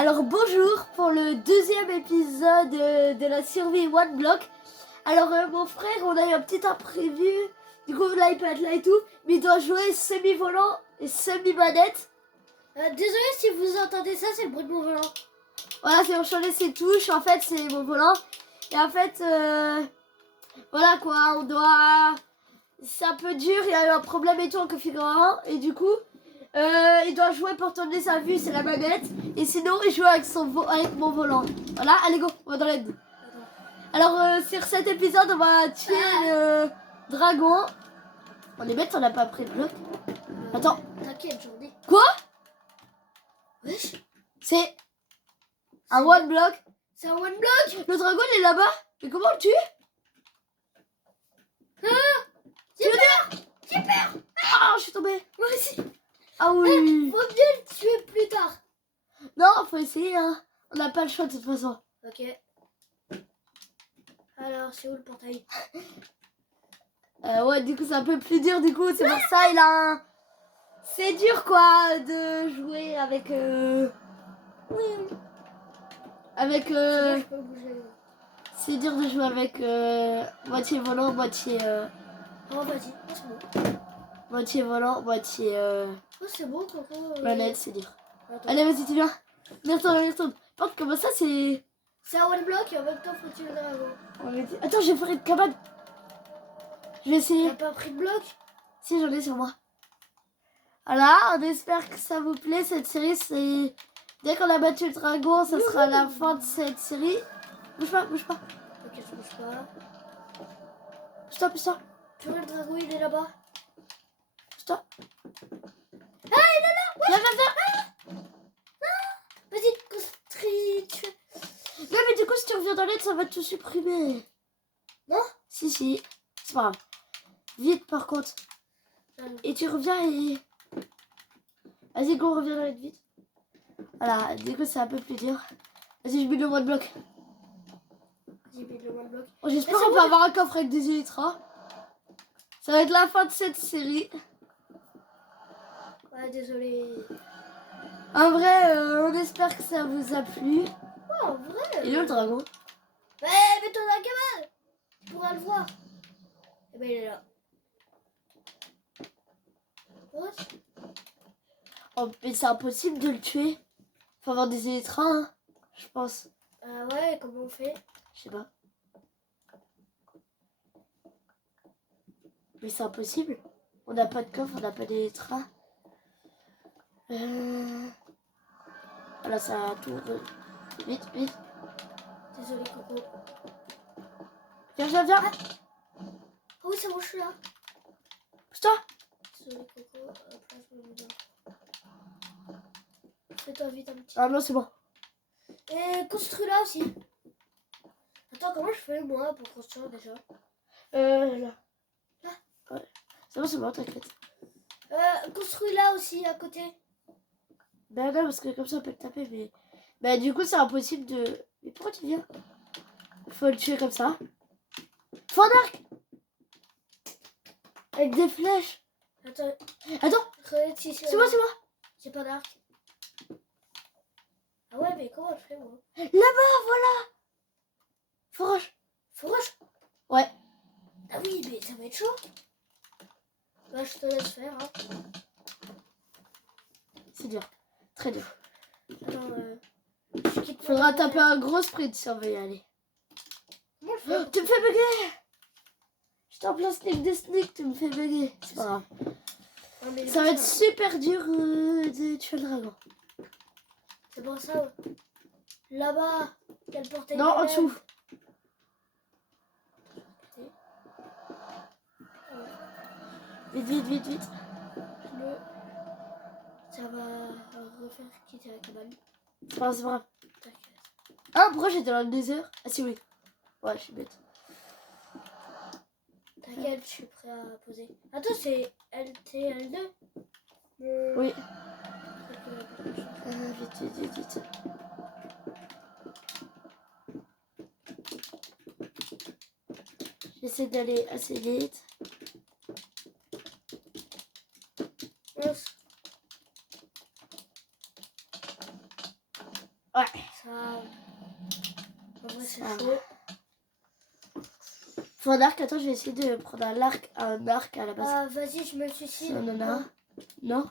Alors bonjour pour le deuxième épisode de la survie One Block. Alors mon frère, on a eu un petit imprévu, du coup là il peut être là et tout, mais il doit jouer semi-volant et semi-manette. Désolé si vous entendez ça, c'est le bruit de mon volant. Voilà, c'est on changeait ses touches, en fait c'est mon volant. Et en fait, voilà quoi, on doit... C'est un peu dur, il y a eu un problème et tout en configurant, et du coup... il doit jouer pour tourner sa vue, c'est la manette. Et sinon, il joue avec, avec mon volant. Voilà, allez go, on va dans l'aide. Alors, sur cet épisode, on va tuer le dragon. On est bête, on n'a pas pris le bloc. Attends. T'inquiète, j'en ai. Quoi? Wesh. C'est un one block. C'est un one block. Le dragon, il est là-bas. Mais comment on le tue? J'ai peur. J'ai peur. Ah, je suis tombée. Moi aussi. Ah oui. Faut mieux le tuer plus tard. Non, faut essayer, hein. On n'a pas le choix de toute façon. Ok. Alors, c'est où le portail? Ouais, du coup, c'est un peu plus dur, du coup. C'est pour ça, il a un... C'est dur, quoi, de jouer avec... Oui. Avec... Je peux bouger. C'est dur de jouer avec moitié volant, moitié... Oh, vas-y. Oh, c'est bon. Moitié volant, moitié... Oh, c'est bon, Coco. manette, c'est dur. Attends. Allez, vas-y, tu viens. Viens, retourne. Par contre, comment ça, c'est... C'est un one block et en même temps, faut tuer le dragon. Attends, j'ai fait une cabane. Je vais essayer. T'as pas pris de bloc? Si, j'en ai sur moi. Voilà, on espère que ça vous plaît, cette série. C'est... Dès qu'on a battu le dragon, ça sera la fin de cette série. Bouge pas, bouge pas. Ok, je bouge pas. Stop. Tu vois, le dragon, il est là-bas. Stop. Ah, il est là. Viens. Vas-y, construis. Non, mais du coup, si tu reviens dans l'aide, ça va tout supprimer. Non? Si. C'est pas grave. Vite, par contre. Et tu reviens et... Vas-y, go, reviens dans l'aide, vite. Voilà, du coup, c'est un peu plus dur. Vas-y, je mets le one bloc. Vas-y, mets le one block. Oh, j'espère qu'on peut avoir un coffre avec des élytras. Ça va être la fin de cette série. Ouais, désolé. En vrai, on espère que ça vous a plu. Oh, en vrai. Il est où le dragon? Ouais, mets-toi dans la cabane. Tu pourras le voir. Eh ben, il est là. What? Oh, mais c'est impossible de le tuer. Faut avoir des élytras, hein, je pense. Ouais, comment on fait? Je sais pas. Mais c'est impossible. On n'a pas de coffre, on n'a pas d'élytras. Voilà, ça tourne. Vite. Désolé, Coco. Viens. Ah oui, c'est bon, je suis là. Pousse-toi. Désolé, Coco. Hop là, je me mets là. Fais-toi vite un petit. Ah non, c'est bon. Et construis là aussi. Attends, comment je fais moi pour construire déjà? Là. Là. Ouais. C'est bon, t'inquiète. Construis là aussi, à côté. Ben non, parce que comme ça on peut le taper, mais... Ben du coup c'est impossible de... Mais pourquoi tu viens? Faut le tuer comme ça. Faut un arc. Avec des flèches. Attends. Attends, Si, c'est moi. J'ai pas d'arc. Ah ouais, mais comment je fais moi? Là-bas, voilà. Fourroche. Fourroche? Ouais. Ah oui, mais ça va être chaud. Bah, je te laisse faire. Hein. C'est dur. Très dur. Attends, je quitte Faudra mon- taper un gros sprint si on veut y aller. Comment je fais? Oh, tu me fais bugger. Je t'en place sneak des sneaks, tu me fais bugger. C'est pas grave. Ouais, mais Ça va être super dur de tuer le dragon. c'est pour ça. Ouais. Là-bas, quel portail? Non, en dessous. Vite. Ça va refaire quitter la cabane. C'est pas grave. T'inquiète. Ah, pourquoi j'étais dans le désert? Ah si, oui. Ouais, je suis bête. T'inquiète, je suis prêt à poser. Attends, c'est LT, L2? Oui. Vite. J'essaie d'aller assez vite. Ah. chaud. Faut un arc. Attends, je vais essayer de prendre un arc à la base. Ah, vas-y, je me suicide. Ça, on en a un. Non.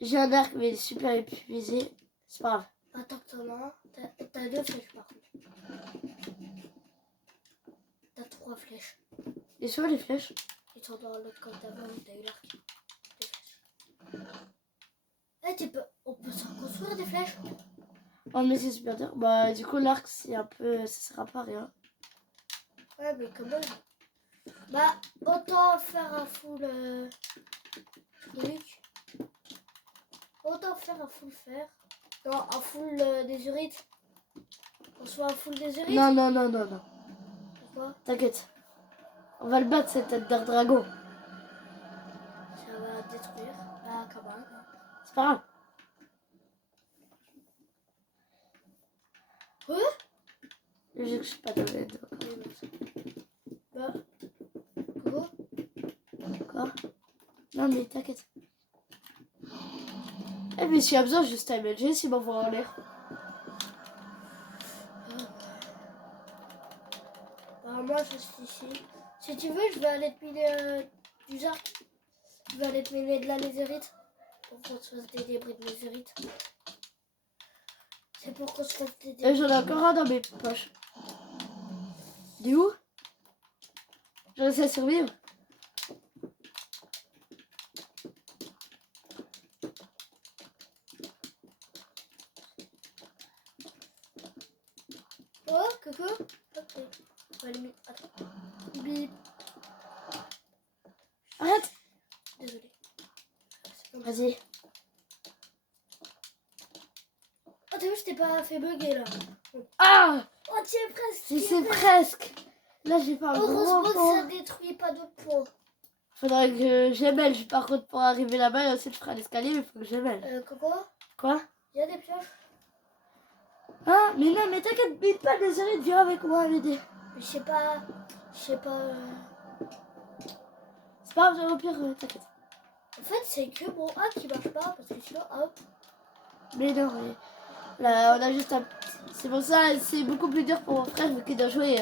J'ai un arc, mais il est super épuisé. C'est pas grave. Attends que t'en as un. T'as 2 flèches par contre. T'as 3 flèches. Et sur les flèches. Ils sont dans l'autre côté d'avant où t'as eu l'arc. Des flèches. Eh, on peut s'en construire des flèches. Oh, mais c'est super dur. Bah, du coup, l'arc, c'est un peu. Ça sert à pas à rien. Ouais, mais quand même. Bah, autant faire un full truc. Autant faire un full fer. Non, un full des urites. On soit un full des urites. Non. Pourquoi? T'inquiète. On va le battre, cette tête d'Air Dragon. Ça va détruire. Bah, quand même. C'est pas grave. Ouais? Je sais que je suis pas dans l'aide. Bah, quoi? Quoi? Non, mais t'inquiète. Eh, mais s'il y a besoin, juste à MLG s'il m'envoie en l'air. Bah, moi, je suis ici. Si tu veux, je vais aller te miner du arc. Je vais aller te miner de la lézérite. Pour qu'on se fasse des débris de lézérite. C'est pour qu'on se fasse des débris. J'en ai encore un dans mes poches. Du où? Je réussi à survivre. Oh, coucou. Ok. On va les mettre. Attends. Bip. Arrête. Désolé. Vas-y. Oh, t'as vu, je t'ai pas fait bugger là. Ah! Oh, tiens, presque. Si tiens, c'est presque. presque. Là, j'ai pas un gros Heureusement que ça point. détruit pas d'autres points. Faudrait que j'émèle. Par contre, pour arriver là-bas, et ensuite je ferai l'escalier, mais il faut que j'émèle. Coco, Quoi? il y a des pioches. Ah, mais non, mais t'inquiète, bite pas, désolé, viens avec moi à m'aider. Mais je sais pas. Je sais pas. C'est pas grave, au pire, t'inquiète. En fait, c'est que mon A qui marche pas. Parce que sinon, hop. Mais non, mais là, on a juste un petit... C'est pour ça, c'est beaucoup plus dur pour mon frère vu qu'il doit jouer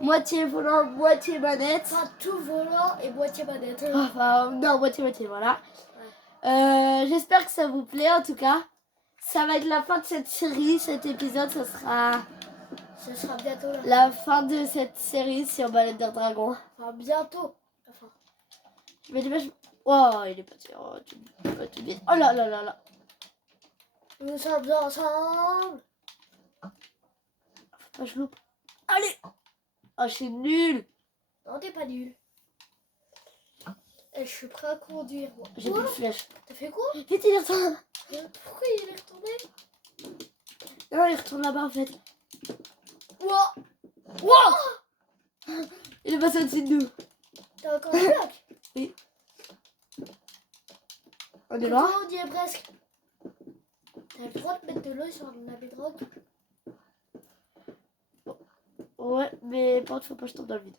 moitié volant, moitié manette. Enfin, tout volant et moitié manette. Enfin, non, moitié, voilà. Ouais. J'espère que ça vous plaît, en tout cas. Ça va être la fin de cette série, cet épisode, ça sera Ce sera bientôt là. la fin de cette série sur Balade d'un Dragon. Enfin, bientôt. Enfin. Mais l'image... Oh, il est pas sûr. Oh, tu peux tout dire. Oh là là là là. Nous sommes ensemble. Faut pas que je loupe. Allez. Oh, je suis nulle. Non, t'es pas nul. Et je suis prêt à conduire. Moi. J'ai plus de flèche. T'as fait quoi? Vite, il est retourné. Pourquoi il est retourné? Non, il retourne là-bas en fait. Ouah. Wow. Il est passé au-dessus de nous. T'as encore un bloc? Oui. On est loin. On y est presque. T'as le droit de mettre de l'eau sur la bedrock? Ouais, mais par contre, faut pas que je tombe dans le vide.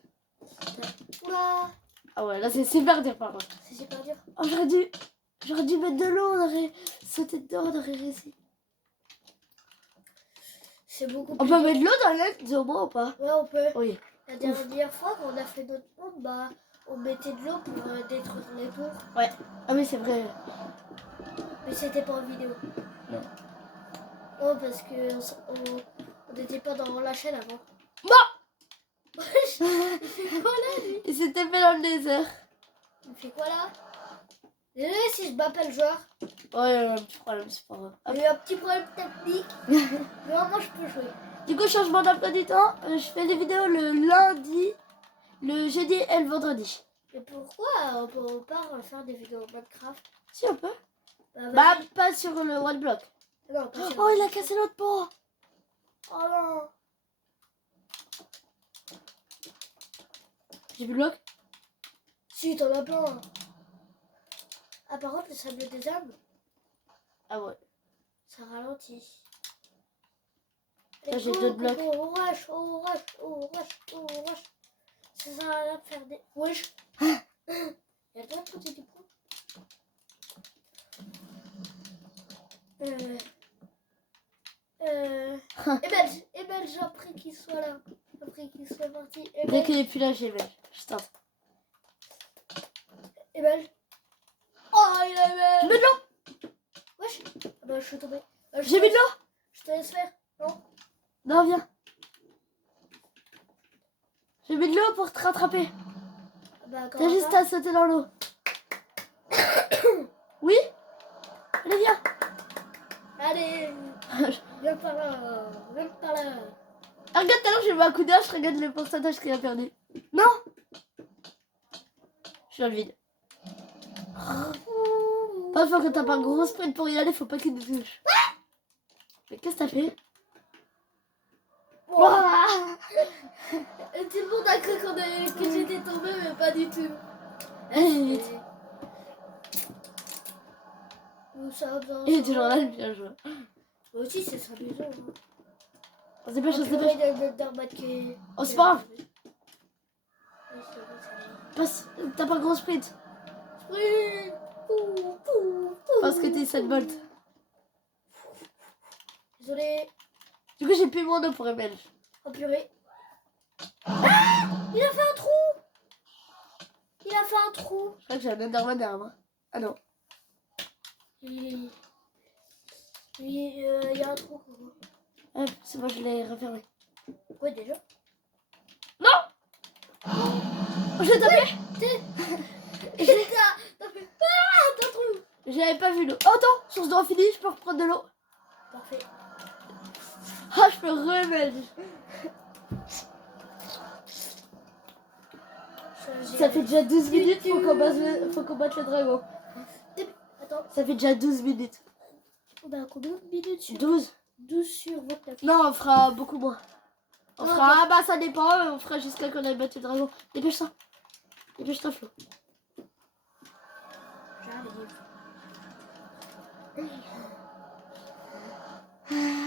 Oula. Ah ouais, là c'est super dur par contre. C'est super dur. Oh, j'aurais dû mettre de l'eau, on aurait sauté dedans, on aurait réussi. C'est beaucoup On plus peut dur. mettre de l'eau dans l'aide de moi ou pas? Ouais, on peut. Oui. La dernière fois qu'on a fait notre monde, bah, on mettait de l'eau pour détruire les tours. Ouais. Ah oui, c'est vrai. Mais c'était pas en vidéo. Non. Non, parce que on n'était pas dans la chaîne avant. Moi. Wesh, il fait quoi là, lui? Il s'était fait dans le désert. Il fait quoi là? Désolé si je m'appelle joueur. Ouais, un petit problème, c'est pas grave. Il y a eu un petit problème technique. Mais moi, je peux jouer. Du coup, changement d'emploi du temps, je fais des vidéos le lundi, le jeudi et le vendredi. Mais pourquoi on peut pas faire des vidéos Minecraft? Si, on peut. Bah, Bah, vas-y. pas sur le one block. Non, pas sur- Oh, il a cassé l'autre pont. Oh non. J'ai plus de bloc. Si, t'en as plein. Ah, par contre, le sable des âmes, Ah ouais. ça ralentit. Là, j'ai Allez, d'autres blocs. On rush, on rush, on rush, on rush. Ça sert à rien de faire des... Wesh. Il y a toi, côté du coup. Et belge après qu'il soit là. Après qu'il soit parti. Et Dès belge. qu'il est plus là, j'ai belge. Je tente. Et belge. Oh, il a Je belge. mets de l'eau. Wesh. Ah bah, je suis tombée. J'ai mis de l'eau. Je te laisse faire. Non. Non, viens. J'ai mis de l'eau pour te rattraper. Bah, T'as juste à sauter dans l'eau. Oui. Allez, viens. Allez. Viens par là. Viens par là. Ah, regarde, tout à l'heure, j'ai mis un coup d'œil, je regarde le pourcentage qu'il a perdu. Non. Je suis dans le vide. Parfois, quand t'as pas un gros sprint pour y aller, faut pas qu'il te touche. Mais qu'est-ce que t'as fait? Ouah. Et tout le monde a cru que j'étais tombée, mais pas du tout. Allez, vite. Il est toujours là, le bien joué. Moi aussi, c'est sa maison. Hein. On se dépêche, on se dépêche. Oh, c'est pas grave. Passe, t'as pas un gros sprint. Parce que t'es 7 volts. Désolé. Du coup, j'ai plus mon eau pour les belges. Oh purée. Ah, il a fait un trou. Il a fait un trou. Je crois que j'ai un Enderman derrière moi. Ah non. Il y a un trou. Hop, c'est bon, je l'ai refermé. Quoi déjà? Non. Oh, je l'ai tapé. T'as fait un trou. J'avais pas vu l'eau. Oh, attends, source d'eau finie, je peux reprendre de l'eau. Parfait. Ah, je peux re-belge. Ça fait déjà 12 minutes, faut combattre le dragon. Attends, Ça fait déjà 12 minutes. on a combien de minutes sur 12. 12 sur 29. Non, on fera beaucoup moins. On Non, fera, ah bah ça dépend, on fera jusqu'à qu'on ait battu le dragon. Dépêche-toi. Dépêche-toi, Flo. J'arrive.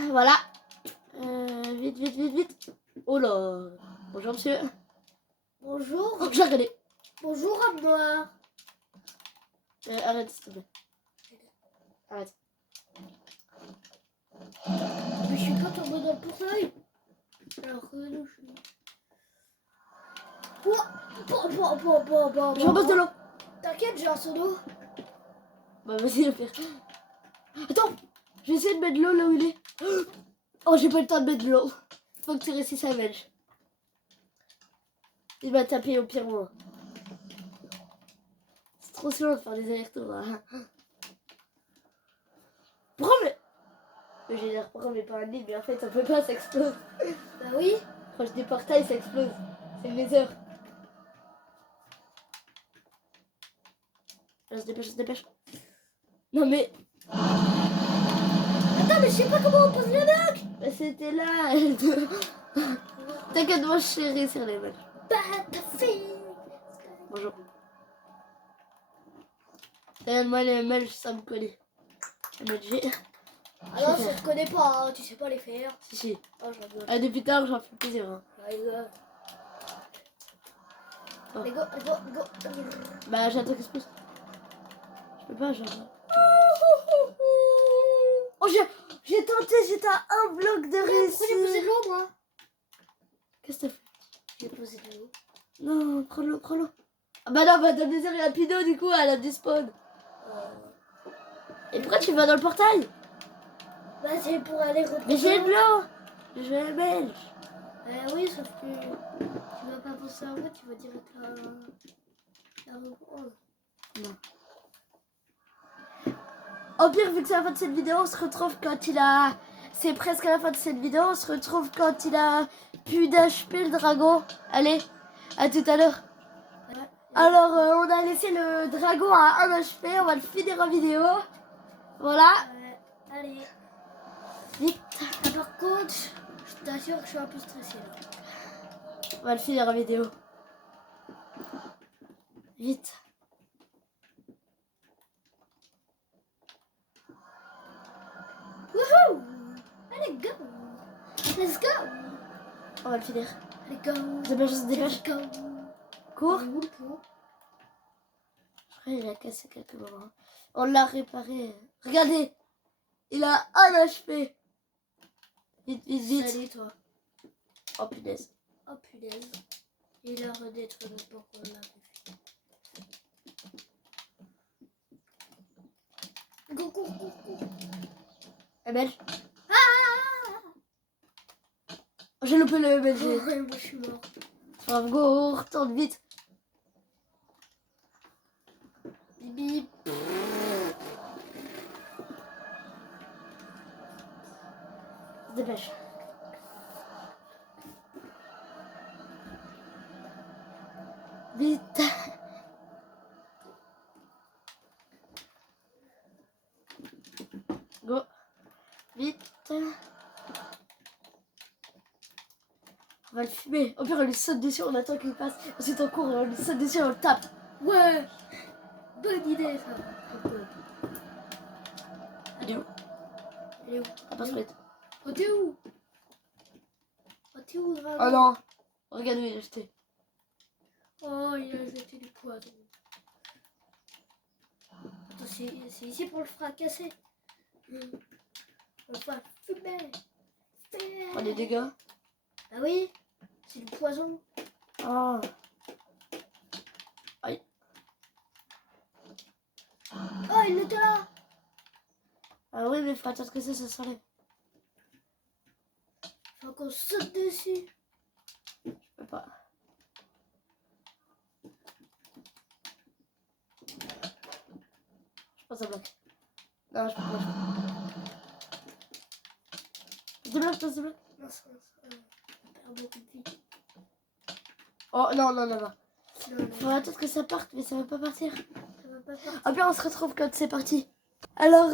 Voilà. Vite, vite, vite, vite. Oh là. Bonjour, monsieur. Bonjour. Oh, j'ai regardé. Bonjour, homme noir. Arrête, s'il te plaît. Arrête. Mais je suis pas tombée dans le portail. Alors que nous, je suis... Je repasse de l'eau. T'inquiète, j'ai un seau d'eau. Bah vas-y, le pire. Attends, je vais essayer de mettre de l'eau là où il est. Oh, j'ai pas le temps de mettre de l'eau. Faut que tu réussisses à belge. Il m'a tapé au pire moment. C'est trop slow de faire des allers-retours là. Pourquoi mais j'ai l'air pourquoi mais pas un lit, mais en fait ça peut pas, ça explose. Bah oui. Proche des portails, ça explose. C'est le nether. On se dépêche, on se dépêche. Non mais... Attends, mais je sais pas comment on pose le lock. Bah, c'était là. T'inquiète, moi je sais réussir les matchs. Bah, t'as fait. Bonjour. Moi les matchs, ça me connaît. MLG. Ah non, ça te connaît pas, hein. Tu sais pas les faire. Si, si. Oh, je rigole. Ah, depuis tard, j'en fais plaisir. Hein. Je rigole. Oh. Allez, go, go, go. Bah, j'attends qu'il se pousse. Je peux pas, genre. Oh, j'ai tenté, j'étais à un bloc de Pourquoi j'ai posé réussir. de l'eau, moi? Qu'est-ce que t'as fait? J'ai posé de l'eau. Non, prends l'eau, prends l'eau. Ah bah non, bah dans les airs rapido, du coup, elle a des spawns. Et pourquoi tu vas dans le portail? Bah, c'est pour aller reprendre. Mais j'ai de l'eau. Je vais belge. Oui, sauf que tu vas pas penser à moi, tu vas direct la reprendre. Non. Au pire, vu que c'est la fin de cette vidéo, on se retrouve quand il a... C'est presque à la fin de cette vidéo, on se retrouve quand il a plus d'HP le dragon. Allez, à tout à l'heure. Ouais. Alors, on a laissé le dragon à 1 HP, on va le finir en vidéo. Voilà, Allez. vite. Ah, par contre, je t'assure que je suis un peu stressée là. On va le finir en vidéo. Vite. Wouhou! Allez, go! Let's go! On va le finir. Allez, go! Dépêche, on se dépêche. Let's go! Cours. Il est où, le pot? Je crois qu'il a cassé quelques moments. On l'a réparé. Regardez, il a 1 HP. Vite, vite, vite. Salut toi. Oh punaise. Oh punaise. Il a redétruit notre banque, on l'a vu. Go, go, go, go. Eh ben, Ah j'ai loupé le MLG. ouais, moi je suis mort. Bravo, go, retourne vite. Bibi. Dépêche. Vite. Go. Vite. On va le fumer. Au pire, on lui saute dessus, on attend qu'il passe. Ensuite, on court, on lui saute dessus, on le tape. Ouais. Bonne idée ça. Un peu. Il est où? Il est où? On passe vite. Oh t'es où? Oh t'es où dragon? Oh non. Regarde où il est jeté. Oh il a jeté du poison. Attends, c'est ici pour le fracasser. On va fumer. Oh, les dégâts. Ah oui, c'est du poison. Oh. Aïe. Oh il était là. Ah oui, mais il faut attendre que ça s'enlève. Faut qu'on saute dessus. Je peux pas. Je pense que ça bloque. Non, je peux pas. Je débloque, je débloque. Non, ça perd beaucoup de vie. Oh non, non, non, non. Non, Faut attendre que ça parte, mais ça va pas partir. ça va pas faire. Ah bien, on se retrouve quand c'est parti. Alors,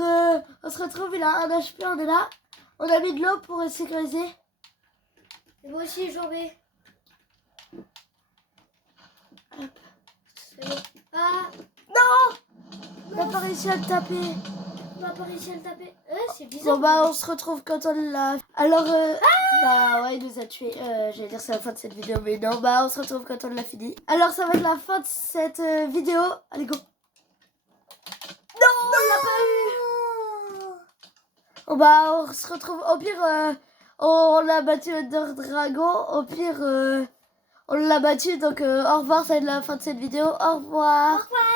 on se retrouve, il a un HP, on est là. On a mis de l'eau pour sécuriser. Et moi aussi j'en vais. C'est bon. Ah, Non, on n'a pas réussi à le taper. on va pas réussi à le taper. C'est bizarre. Bon bah, on se retrouve quand on l'a. Alors, bah ouais, il nous a tués. J'allais dire c'est la fin de cette vidéo, mais non, bah on se retrouve quand on l'a fini. Alors, ça va être la fin de cette vidéo. Allez, go. Non, on l'a pas eu. Bon bah, on se retrouve. Au pire, on l'a battu Ender Dragon. Au pire, on l'a battu. Donc, au revoir, ça va être la fin de cette vidéo. Au revoir. Au revoir.